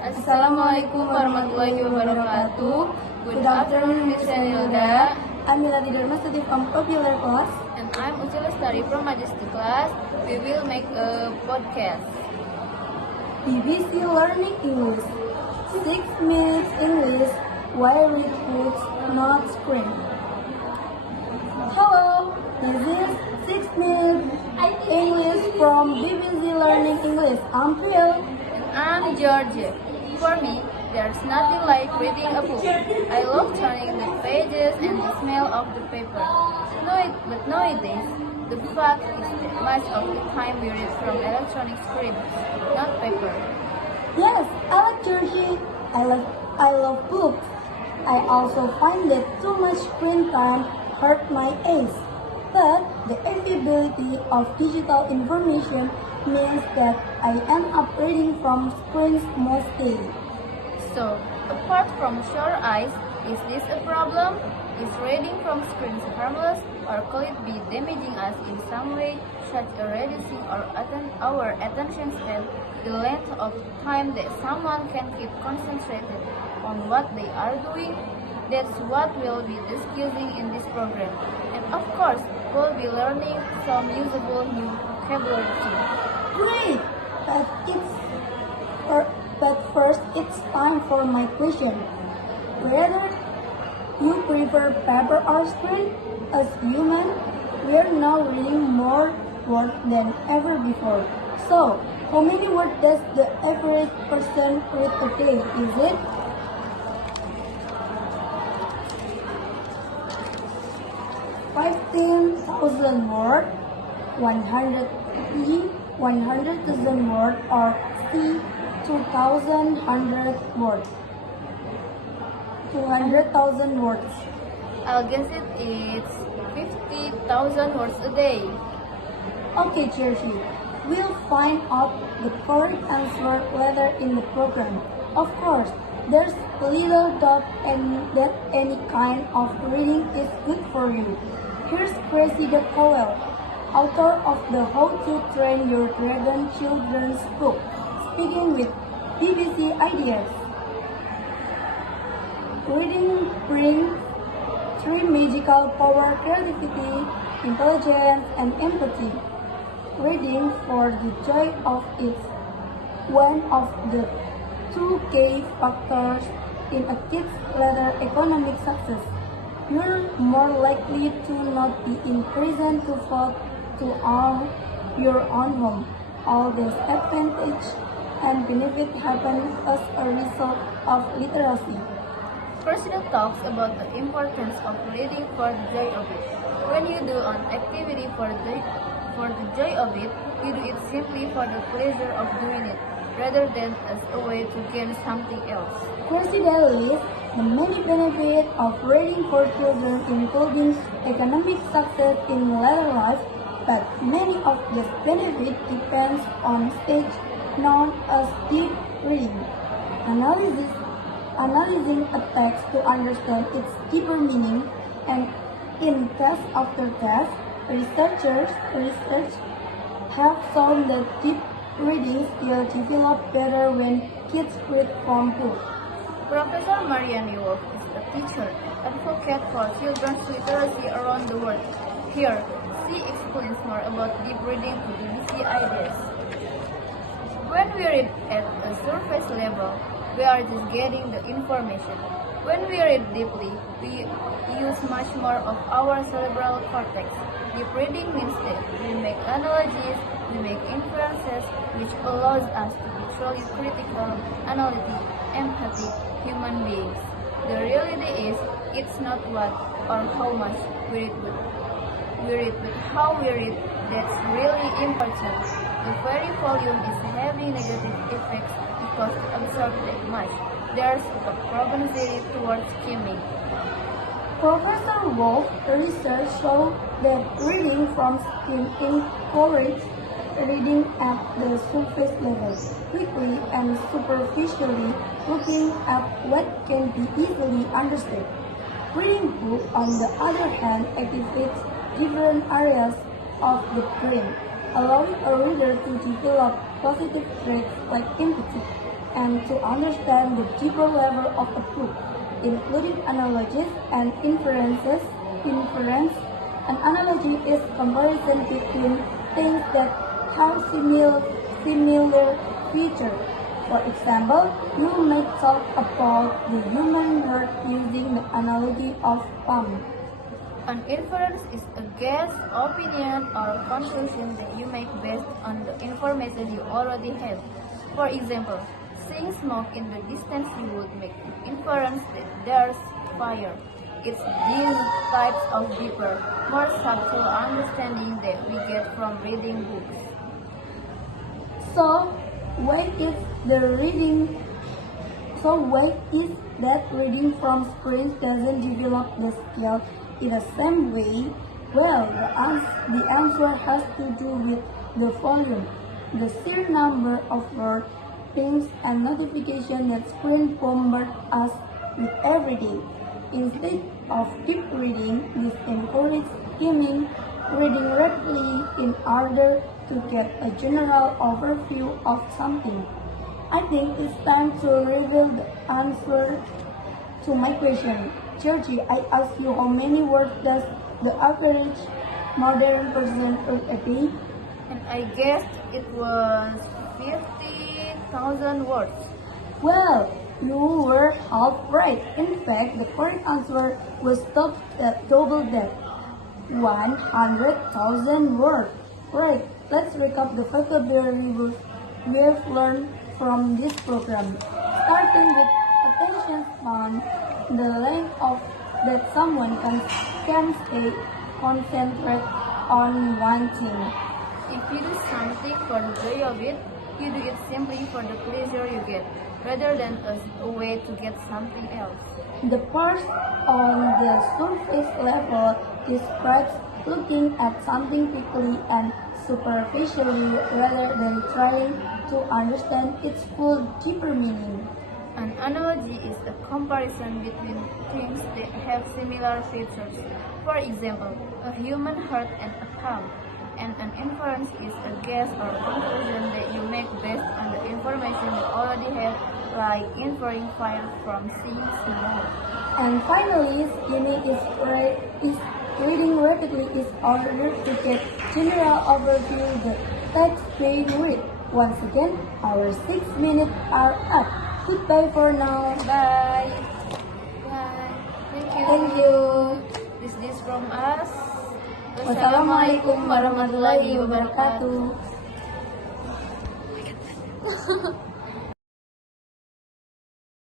Assalamualaikum warahmatullahi wabarakatuh. Good afternoon, Miss Anilda. I'm Miladi Darmasati from Popular Class. And I'm Uci Lestari from Majesty Class. We will make a podcast. BBC Learning English. 6 minutes English while read books, not screen. Hello, this is 6 minutes English from BBC Learning English. I'm Phil. And I'm George. For me, there's nothing like reading a book. I love turning the pages and the smell of the paper. But nowadays, the fact is that much of the time we read from electronic screens, not paper. Yes, I like Georgie. I love books. I also find that too much screen time hurt my eyes. But the availability of digital information means that I end up reading from screens most days. So, apart from sore eyes, is this a problem? Is reading from screens harmless, or could it be damaging us in some way, such as reducing our attention span, the length of time that someone can keep concentrated on what they are doing? That's what we'll be discussing in this program. And of course, we'll be learning some usable new vocabulary too. Great! But first, it's time for my question. Whether you prefer paper or screen? As humans, we are now reading more words than ever before. So, how many words does the average person read a day? Is it 15,000 words, 100,000 words, or 200,000 words? I'll guess it's 50,000 words a day. Okay, Chelsea. We'll find out the correct answer later in the program. Of course, there's little doubt that any kind of reading is good for you. Here's Cressida Cowell, author of the How to Train Your Dragon children's book, speaking with BBC Ideas. Reading brings 3 magical powers: creativity, intelligence, and empathy. Reading for the joy of it, one of the 2 key factors in a kid's later economic success. You're more likely to not be in prison to vote to own your own home. All these advantages and benefits happen as a result of literacy. President talks about the importance of reading for the joy of it. When you do an activity for the joy of it, you do it simply for the pleasure of doing it, rather than as a way to gain something else. Cressida lists the many benefits of reading for children, including economic success in later life, but many of these benefits depends on stage known as deep reading. Analyzing a text to understand its deeper meaning, and in test after test, research have shown that deep reading skills develop better when kids read from books. Professor Marianne Wolf is a teacher and advocate for children's literacy around the world. Here, she explains more about deep reading to BBC Ideas. When we read at a surface level, we are just getting the information. When we read deeply, we use much more of our cerebral cortex. Deep reading means that we make analogies, we make inferences, which allows us to be truly critical, analytic, empathic human beings. The reality is, it's not what or how much we read, but how we read that's really important. The very volume is having negative effects because it absorbs that much. There's a propensity towards skimming. Professor Wolf's research shows that reading from skim encourages reading at the surface level, quickly and superficially, looking at what can be easily understood. Reading books, on the other hand, activates different areas of the brain, allowing a reader to develop positive traits like empathy and to understand the deeper level of a book, including analogies and inferences. An analogy is comparison between things that have similar features. For example, you may talk about the human heart using the analogy of palm. An inference is a guess, opinion, or conclusion that you make based on the information you already have. For example, seeing smoke in the distance, you would make an inference that there's fire. It's these types of deeper, more subtle understanding that we get from reading books. So, why is that reading from screens doesn't develop the skill in the same way? Well, the answer has to do with the volume, the sheer number of words, pings, and notifications that screen bombard us with every day. Instead of deep reading, this encourages skimming, reading rapidly in order to get a general overview of something. I think it's time to reveal the answer to my question. Georgie, I asked you how many words does the average modern person read a day? And I guessed it was 50,000 words. Well, you were half right. In fact, the correct answer was double that. 100,000 words. Right, let's recap the vocabulary we've learned from this program. Starting with attention span, the length of that someone can stay concentrate on one thing. If you do something for the joy of it, you do it simply for the pleasure you get, rather than as a way to get something else. The first on the surface level describes looking at something quickly and superficially rather than trying to understand its full deeper meaning. An analogy is a comparison between things that have similar features. For example, a human heart and a palm. And an inference is a guess or conclusion that you make based on the information you already have, like inferring fire from seeing smoke. And finally, skimming is reading rapidly in order to get general overview the text being read. Once again, our 6 minutes are up. Goodbye for now. Bye. Bye. Thank you. Thank you. This from us. Wassalamualaikum warahmatullahi wabarakatuh.